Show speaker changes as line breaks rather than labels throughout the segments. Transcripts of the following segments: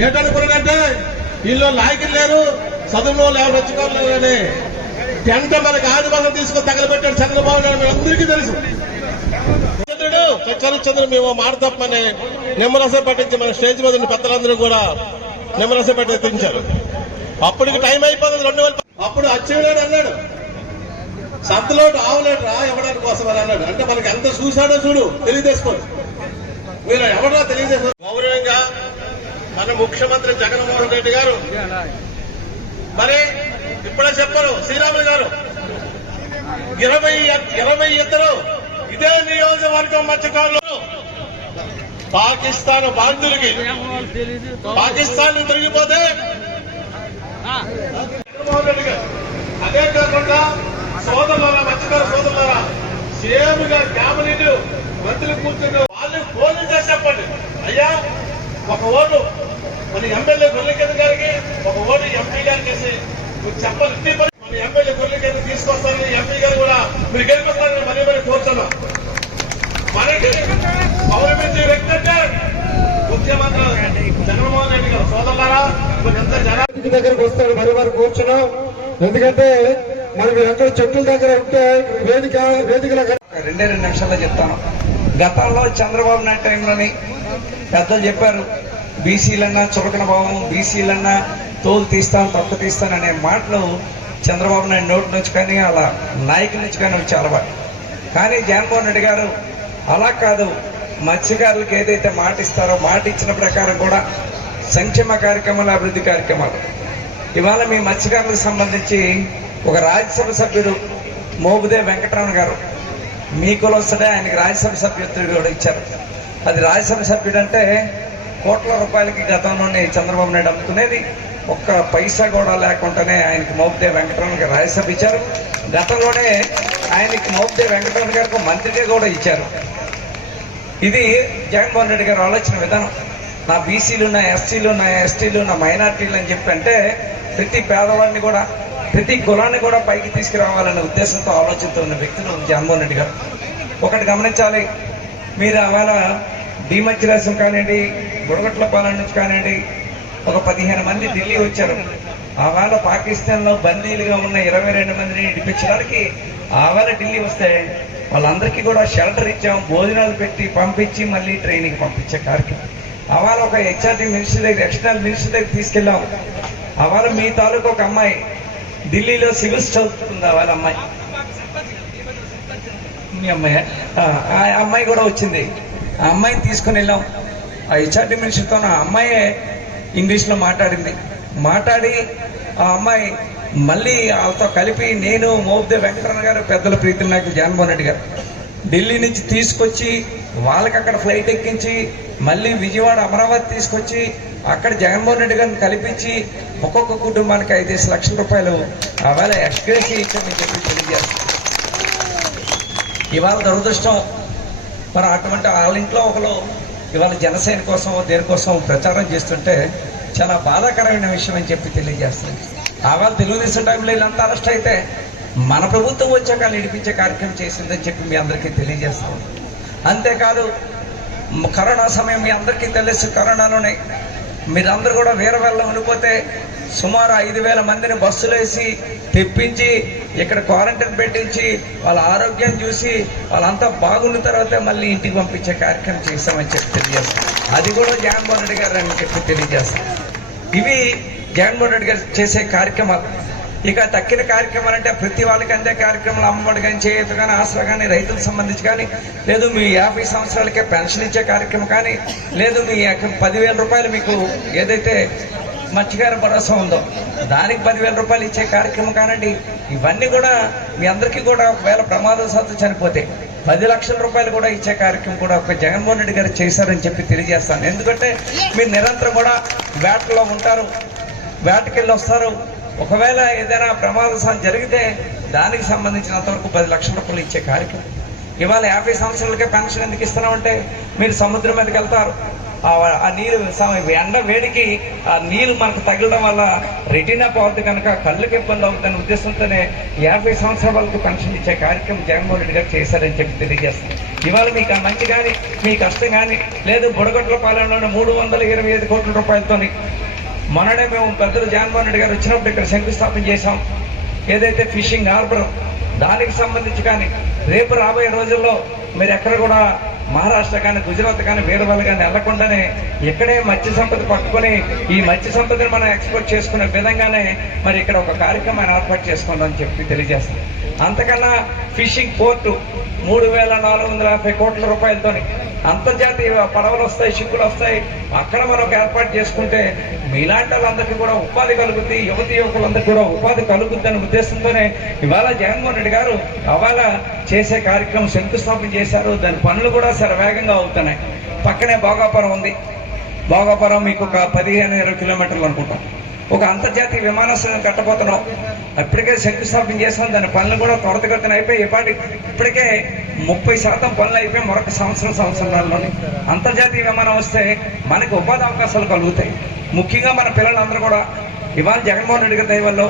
ఏంటనుకున్నాడంటే వీళ్ళు నాయకులు లేరు చదువులో లేరు వచ్చుకోరు అని టెంట మనకి ఆదివాసం తీసుకొని తగలబెట్టాడు చంద్రబాబు నాయుడు అందరికీ తెలుసు. చంద్రుడు చరిచంద్రుడు మేము మాట తప్పని నిమ్మరసం పట్టించి మన స్టేజ్ మీద ఉన్న పెద్దలందరూ కూడా నిమ్మరసం పట్టించారు అప్పటికి టైం అయిపోతుంది రెండు వేల అప్పుడు అచ్చేవాడు అన్నాడు. సంతలో ఆవులేడు రా ఇవ్వడానికి కోసం అని అన్నాడు. అంటే మనకి ఎంత చూశాడో చూడు తెలియదేసుకోండి మీరు ఎవరో తెలియజేసుకో గౌరవంగా మన ముఖ్యమంత్రి జగన్మోహన్ రెడ్డి గారు. మరి ఇప్పుడే చెప్పరు శ్రీరాములు గారు. ఇరవై ఇరవై ఇద్దరు ఇదే నియోజకవర్గం మధ్యకాలంలో పాకిస్తాన్ బాధితులకి పాకిస్తాన్ తిరిగిపోతే జగన్మోహన్ రెడ్డి గారు. అదే కాకుండా సోదరులారా మత్స్యకార సోదరులారా సేమ్గా క్యాబినెట్ మంత్రులు కూర్చుని వాళ్ళు ఫోన్ చేసి చెప్పండి. అయ్యా ఒక ఓటు మన ఎమ్మెల్యే గొర్రెకింద గారికి ఒక ఓటు ఎంపీ గారికి వేసి నువ్వు చెప్పాలి మన ఎమ్మెల్యే గొర్రెకింద తీసుకొస్తానని ఎంపీ గారు కూడా మీరు గెలిపిస్తారని మరీ మరీ కోరుతున్నా. మనకి గౌరవించే వ్యక్తి అంటే ముఖ్యమంత్రి జగన్మోహన్ రెడ్డి గారు. సోదరులారా మీరు ఎంత
దగ్గరకు వస్తాడు మరి మరి కూర్చున్నాం. ఎందుకంటే మనం ఎక్కడ చెట్ల దగ్గర ఉంటే వేదిక వేదికల
రెండే రెండు నిమిషాల్లో చెప్తాను. గతంలో చంద్రబాబు నాయుడు టైంలోని పెద్దలు చెప్పారు బీసీలన్నా చురకన భావం బీసీలన్నా తోలు తీస్తాను తప్పు తీస్తాను అనే మాటలు చంద్రబాబు నాయుడు నోటి నుంచి కానీ అలా నాయకుల నుంచి కానీ వచ్చే అలవాటు. కానీ జగన్మోహన్ రెడ్డి గారు అలా కాదు. మత్స్యకారులకు ఏదైతే మాట ఇస్తారో మాట ఇచ్చిన ప్రకారం కూడా సంక్షేమ కార్యక్రమాలు అభివృద్ధి కార్యక్రమాలు. ఇవాళ మీ మత్స్యకారులకు సంబంధించి ఒక రాజ్యసభ సభ్యుడు మోబుదే వెంకటరమణ గారు మీ కులొస్తడే ఆయనకి రాజ్యసభ సభ్యత్వం కూడా ఇచ్చారు. అది రాజ్యసభ సభ్యుడు అంటే కోట్ల రూపాయలకి గతంలోనే చంద్రబాబు నాయుడు అమ్ముకునేది. ఒక్క పైసా కూడా లేకుండానే ఆయనకి మోపుదే వెంకటరమణ గారు రాజ్యసభ ఇచ్చారు. గతంలోనే ఆయనకి మోపుదే వెంకటరమణ గారికి మంత్రిగా కూడా ఇచ్చారు. ఇది జగన్మోహన్ రెడ్డి గారు ఆలోచన విధానం. నా బీసీలు నా ఎస్సీలు నా ఎస్టీలు నా మైనార్టీలు అని చెప్పి అంటే ప్రతి పేదవాడిని కూడా ప్రతి కులాన్ని కూడా పైకి తీసుకురావాలనే ఉద్దేశంతో ఆలోచనతో ఉన్న వ్యక్తులు జగన్మోహన్ రెడ్డి గారు. ఒకటి గమనించాలి. మీరు అవాళ డిమధ్యరాసం కానివ్వండి బుడగట్ల పాలన నుంచి కానివ్వండి ఒక పదిహేను మంది ఢిల్లీ వచ్చారు. ఆవేళ పాకిస్తాన్లో బందీలుగా ఉన్న ఇరవై రెండు మందిని ఇడిపించడానికి ఆవేళ ఢిల్లీ వస్తే వాళ్ళందరికీ కూడా షెల్టర్ ఇచ్చాం భోజనాలు పెట్టి పంపించి మళ్ళీ ట్రైనింగ్ పంపించే కార్యక్రమం. అవాళ ఒక హెచ్ఆర్టీ మినిస్టర్ దగ్గర ఎక్స్టర్నల్ మినిస్టర్ దగ్గర తీసుకెళ్ళాం అవాళ మీ తాలూకు ఒక అమ్మాయి ఢిల్లీలో సివిల్స్ చదువుతుంది వాళ్ళ అమ్మాయి. మీ అమ్మాయి? ఆ అమ్మాయి కూడా వచ్చింది. ఆ అమ్మాయిని తీసుకుని వెళ్ళాం. ఆ హెచ్ఆర్డి మినిస్టర్తో ఆ అమ్మాయే ఇంగ్లీష్లో మాట్లాడింది. మాట్లాడి ఆ అమ్మాయి మళ్ళీ వాళ్ళతో కలిపి నేను మోబ్దే వెంకటరమణ గారు పెద్దల ప్రీతి నాయకులు జగన్మోహన్ రెడ్డి గారు. ఢిల్లీ నుంచి తీసుకొచ్చి వాళ్ళకి అక్కడ ఫ్లైట్ ఎక్కించి మళ్ళీ విజయవాడ అమరావతి తీసుకొచ్చి అక్కడ జగన్మోహన్ రెడ్డి గారిని కల్పించి ఒక్కొక్క కుటుంబానికి ఐదేసి లక్షల రూపాయలు ఆవేళ ఎక్స్గ్రేసి ఇచ్చామని చెప్పి తెలియజేస్తాం ఇవాళ దురదృష్టం మరి అటువంటి వాళ్ళ ఇంట్లో ఒకరు ఇవాళ జనసేన కోసం దేనికోసం ప్రచారం చేస్తుంటే చాలా బాధాకరమైన విషయం అని చెప్పి తెలియజేస్తుంది ఆవాళ తెలుగుదేశం టైంలో వీళ్ళంతా అరెస్ట్ అయితే మన ప్రభుత్వం వచ్చాక నడిపించే ఇడిపించే కార్యక్రమం చేసిందని చెప్పి మీ అందరికీ తెలియజేస్తాం అంతేకాదు కరోనా సమయం మీ అందరికీ తెలుసు కరోనాలోనే మీరందరూ కూడా వేరే ఉండిపోతే సుమారు ఐదు వేల మందిని బస్సులు వేసి తెప్పించి ఇక్కడ క్వారంటైన్ పెట్టించి వాళ్ళ ఆరోగ్యం చూసి వాళ్ళంతా బాగున్న తర్వాత మళ్ళీ ఇంటికి పంపించే కార్యక్రమం చేస్తామని చెప్పి తెలియజేస్తాం. అది కూడా జగన్మోహన్ రెడ్డి గారు అని చెప్పి తెలియజేస్తాం. ఇవి జగన్మోహన్ రెడ్డి గారు చేసే కార్యక్రమాలు. ఇక తక్కిన కార్యక్రమాలు అంటే ప్రతి వాళ్ళకి అందే కార్యక్రమాలు అమ్మఒడి కానీ చేయత కానీ ఆసరా కానీ రైతులకు సంబంధించి కానీ లేదు మీ యాభై సంవత్సరాలకే పెన్షన్ ఇచ్చే కార్యక్రమం కానీ లేదు మీ పదివేల రూపాయలు మీకు ఏదైతే మత్స్యకార భరోసా ఉందో? దానికి పదివేల రూపాయలు ఇచ్చే కార్యక్రమం కానండి. ఇవన్నీ కూడా మీ అందరికీ కూడా ఒకవేళ ప్రమాదవశాత్తు చనిపోతే పది లక్షల రూపాయలు కూడా ఇచ్చే కార్యక్రమం కూడా ఒక జగన్మోహన్ రెడ్డి గారు చేశారని చెప్పి తెలియజేస్తాను. ఎందుకంటే మీరు నిరంతరం కూడా వేటలో ఉంటారు వేటకెళ్ళి వస్తారు. ఒకవేళ ఏదైనా ప్రమాదం జరిగితే దానికి సంబంధించినంతవరకు పది లక్షల రూపాయలు ఇచ్చే కార్యక్రమం. ఇవాళ యాభై సంవత్సరాలకే పెన్షన్ ఎందుకు ఇస్తున్నామంటే మీరు సముద్రం మీదకి వెళ్తారు. ఆ ఆ నీరు ఎండ వేడికి ఆ నీరు మనకు తగలడం వల్ల రెటీనా పోవద్దు కనుక కళ్ళకి ఇబ్బంది అవుతుందనే ఉద్దేశంతోనే యాభై సంవత్సరాల వరకు పెన్షన్ ఇచ్చే కార్యక్రమం జగన్మోహన్ రెడ్డి గారు చేశారని చెప్పి తెలియజేస్తాను ఇవాళ మీకు ఆ మంచి కానీ మీ కష్టం కానీ లేదు బుడగొట్ల పాలనలోనే మూడు వందల ఇరవై ఐదు కోట్ల రూపాయలతో మొన్ననే మేము పెద్దలు జగన్మోహన్ రెడ్డి గారు వచ్చినప్పుడు ఇక్కడ శంకుస్థాపన చేశాం. ఏదైతే ఫిషింగ్ హార్బర్ దానికి సంబంధించి కానీ రేపు రాబోయే రోజుల్లో మీరు ఎక్కడ కూడా మహారాష్ట్ర కానీ గుజరాత్ కానీ వేరే కానీ వెళ్ళకుండానే ఇక్కడే మత్స్య సంపద పట్టుకొని ఈ మత్స్య సంపదని మనం ఎక్స్పోర్ట్ చేసుకునే విధంగానే మరి ఇక్కడ ఒక కార్యక్రమాన్ని ఏర్పాటు చేసుకుందాం చెప్పి తెలియజేస్తాం అంతకన్నా ఫిషింగ్ పోర్టు మూడు వేల నాలుగు వందల యాభై కోట్ల రూపాయలతోని అంతర్జాతీయ పడవలు వస్తాయి షిప్పులు వస్తాయి. అక్కడ మరొక ఏర్పాటు చేసుకుంటే మీలాంటి వాళ్ళందరికీ కూడా ఉపాధి కలుగుద్ది యువతి యువకులందరికీ కూడా ఉపాధి కలుగుద్ది అనే ఉద్దేశంతోనే ఇవాళ జగన్మోహన్ రెడ్డి గారు అవాళ చేసే కార్యక్రమం శంకుస్థాపన చేశారు. దాని పనులు కూడా సరే వేగంగా అవుతున్నాయి. పక్కనే భోగాపురం ఉంది. భోగాపురం మీకు ఒక పదిహేను ఇరవై కిలోమీటర్లు అనుకుంటాం. ఒక అంతర్జాతీయ విమానాశ్రయం కట్టబోతున్నాం. ఇప్పటికే శంకుస్థాపన చేసాం దాని పనులు కూడా త్వరతగతిన అయిపోయి ఇప్పటి ఇప్పటికే ముప్పై శాతం పనులు అయిపోయి మరొక సంవత్సరం సంవత్సరాల్లోని అంతర్జాతీయ విమానం వస్తే మనకి ఉపాధి అవకాశాలు కలుగుతాయి. ముఖ్యంగా మన పిల్లలందరూ కూడా ఇవాళ జగన్మోహన్ రెడ్డి గారి దయ వల్ల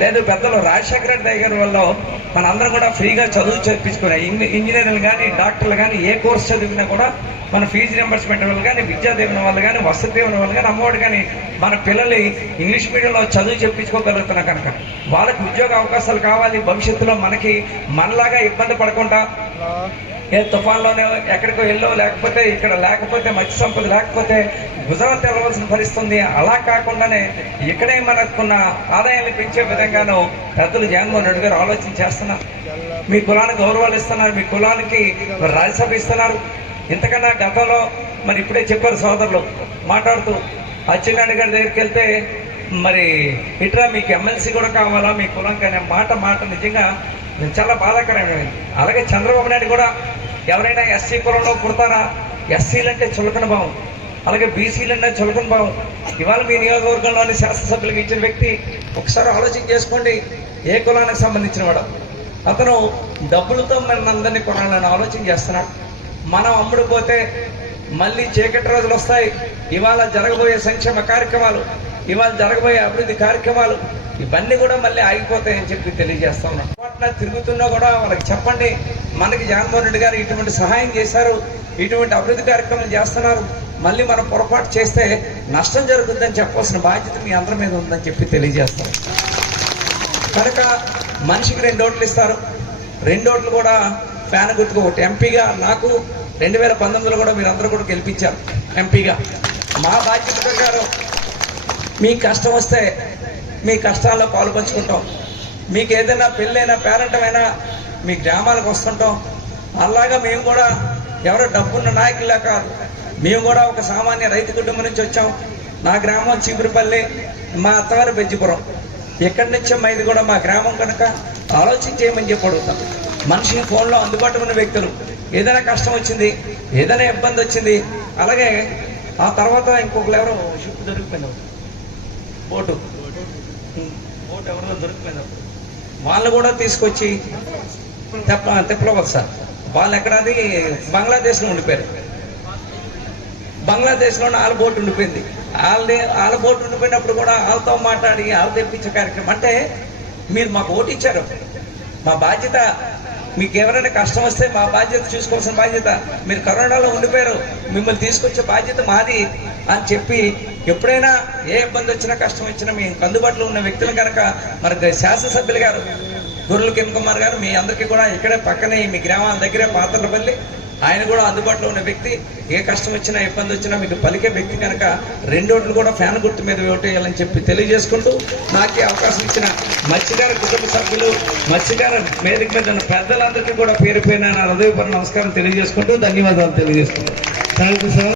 లేదు పెద్దలు రాజశేఖర రెడ్డి దయ గారి వల్ల మనందరం కూడా ఫ్రీగా చదువు చేపించుకునే ఇంజనీర్లు కానీ డాక్టర్లు కానీ ఏ కోర్స్ చదివినా కూడా మన ఫీజు రింబర్స్మెంట్ వాళ్ళు కానీ విద్యా దీవెన వాళ్ళు కానీ వసతి దీవెన వాళ్ళు కానీ అమ్మఒడు కానీ మన పిల్లల్ని ఇంగ్లీష్ మీడియంలో చదువు చెప్పించుకోగలుగుతున్నా కనుక వాళ్ళకి ఉద్యోగ అవకాశాలు కావాలి భవిష్యత్తులో మనకి మనలాగా ఇబ్బంది పడకుండా ఏ తుఫాన్లోనే ఎక్కడికో వెళ్ళో లేకపోతే ఇక్కడ లేకపోతే మత్స్య సంపద లేకపోతే గుజరాత్ వెళ్ళవలసిన పరిస్థితుంది. అలా కాకుండానే ఇక్కడే మనకున్న ఆదాయాన్ని పెంచే విధంగాను పెద్దలు జగన్మోహన్ రెడ్డి గారు ఆలోచన చేస్తున్నారు. మీ కులానికి గౌరవాలు ఇస్తున్నారు మీ కులానికి రాజ్యసభ ఇస్తున్నారు. ఇంతకన్నా గతంలో మరి ఇప్పుడే చెప్పారు సోదరులు మాట్లాడుతూ అచ్చెన్నాయుడు గారి దగ్గరికి వెళ్తే మరి ఇట్లా మీకు ఎమ్మెల్సీ కూడా కావాలా మీ కులం కానీ మాట మాట నిజంగా చాలా బాధాకరమైనది అలాగే చంద్రబాబు నాయుడు కూడా ఎవరైనా ఎస్సీ కులంలో పుడతారా? ఎస్సీలు అంటే చులకన భావం. అలాగే బీసీలు అంటే చులకన భావం. ఇవాళ మీ నియోజకవర్గంలోని శాసనసభ్యులకు ఇచ్చిన వ్యక్తి ఒకసారి ఆలోచన చేసుకోండి ఏ కులానికి సంబంధించిన వాడు. అతను డబ్బులతో మన అందరినీ కొనాలని ఆలోచన చేస్తున్నాడు మనం అమ్ముడుపోతే మళ్ళీ చీకటి రోజులు వస్తాయి. ఇవాళ జరగబోయే సంక్షేమ కార్యక్రమాలు ఇవాళ జరగబోయే అభివృద్ధి కార్యక్రమాలు ఇవన్నీ కూడా మళ్ళీ ఆగిపోతాయని చెప్పి తెలియజేస్తా ఉన్నాం. పొరపాటున తిరుగుతున్నా కూడా వాళ్ళకి చెప్పండి. మనకి జగన్మోహన్ రెడ్డి గారు ఇటువంటి సహాయం చేశారు. ఇటువంటి అభివృద్ధి కార్యక్రమాలు చేస్తున్నారు. మళ్ళీ మనం పొరపాటు చేస్తే నష్టం జరుగుతుందని చెప్పాల్సిన బాధ్యత మీ అందరి మీద ఉందని చెప్పి తెలియజేస్తాం కనుక మనిషికి రెండు ఓట్లు ఇస్తారు. రెండు ఓట్లు కూడా ఫ్యాన్ గుర్తుకు ఒకటి. ఎంపీగా నాకు రెండు వేల పంతొమ్మిదిలో కూడా మీరందరూ కూడా గెలిపించారు. ఎంపీగా. మా బాధ్యత ప్రకారం మీ కష్టం వస్తే మీ కష్టాల్లో పాలు పంచుకుంటాం. మీకు ఏదైనా పెళ్ళైనా పేరంటమైనా మీ గ్రామాలకు వస్తుంటాం. అలాగా మేము కూడా ఎవరో డబ్బున్న నాయకుల్లా కాదు. మేము కూడా ఒక సామాన్య రైతు కుటుంబం నుంచి వచ్చాం. నా గ్రామం చీపురుపల్లి మా అత్తవారి బెజ్జిపురం. ఎక్కడి నుంచో ఇది కూడా మా గ్రామం కనుక ఆలోచించేయమని చెప్పి అడుగుతాం. మనిషిని ఫోన్లో అందుబాటులో ఉన్న వ్యక్తులు. ఏదైనా కష్టం వచ్చింది ఏదైనా ఇబ్బంది వచ్చింది అలాగే ఆ తర్వాత ఇంకొకరు ఎవరో దొరికిపోయినారు. బోటు ఓటు ఎవరిలో ఎవరిదో వాళ్ళు కూడా తీసుకొచ్చి తెప్ప తెప్పలవచ్చు సార్ వాళ్ళు ఎక్కడది బంగ్లాదేశ్లో ఉండిపోయారు. బంగ్లాదేశ్లో వాళ్ళ బోట్ ఉండిపోయింది. వాళ్ళది వాళ్ళ బోట్ ఉండిపోయినప్పుడు కూడా వాళ్ళతో మాట్లాడి వాళ్ళు తెప్పించే కార్యక్రమం. అంటే మీరు మాకు ఓటు ఇచ్చారు. మా బాధ్యత మీకు ఎవరైనా కష్టం వస్తే మా బాధ్యత చూసుకోవాల్సిన బాధ్యత. మీరు కరోనాలో ఉండిపోయారు. మిమ్మల్ని తీసుకొచ్చే బాధ్యత మాది అని చెప్పి ఎప్పుడైనా ఏ ఇబ్బంది వచ్చినా కష్టం వచ్చినా మీ అందుబాటులో ఉన్న వ్యక్తులు కనుక మరి శాసనసభ్యులు గారు గుర్రుల కిరణ్ కుమార్ గారు మీ అందరికీ కూడా ఇక్కడే పక్కనే మీ గ్రామాల దగ్గరే పాత్రపల్లి ఆయన కూడా అందుబాటులో ఉన్న వ్యక్తి ఏ కష్టం వచ్చినా ఇబ్బంది వచ్చినా మీకు పలికే వ్యక్తి కనుక రెండోట్లు కూడా ఫ్యాన్ గుర్తు మీద ఓటేయాలని చెప్పి తెలియజేసుకుంటూ నాకే అవకాశం ఇచ్చిన మత్స్యకార కుటుంబ సభ్యులు మత్స్యకార వేదిక మీద ఉన్న పెద్దలందరికీ కూడా పేరు పేరున నా నమస్కారం తెలియజేసుకుంటూ ధన్యవాదాలు తెలియజేసుకుంటూ.
Thank you sir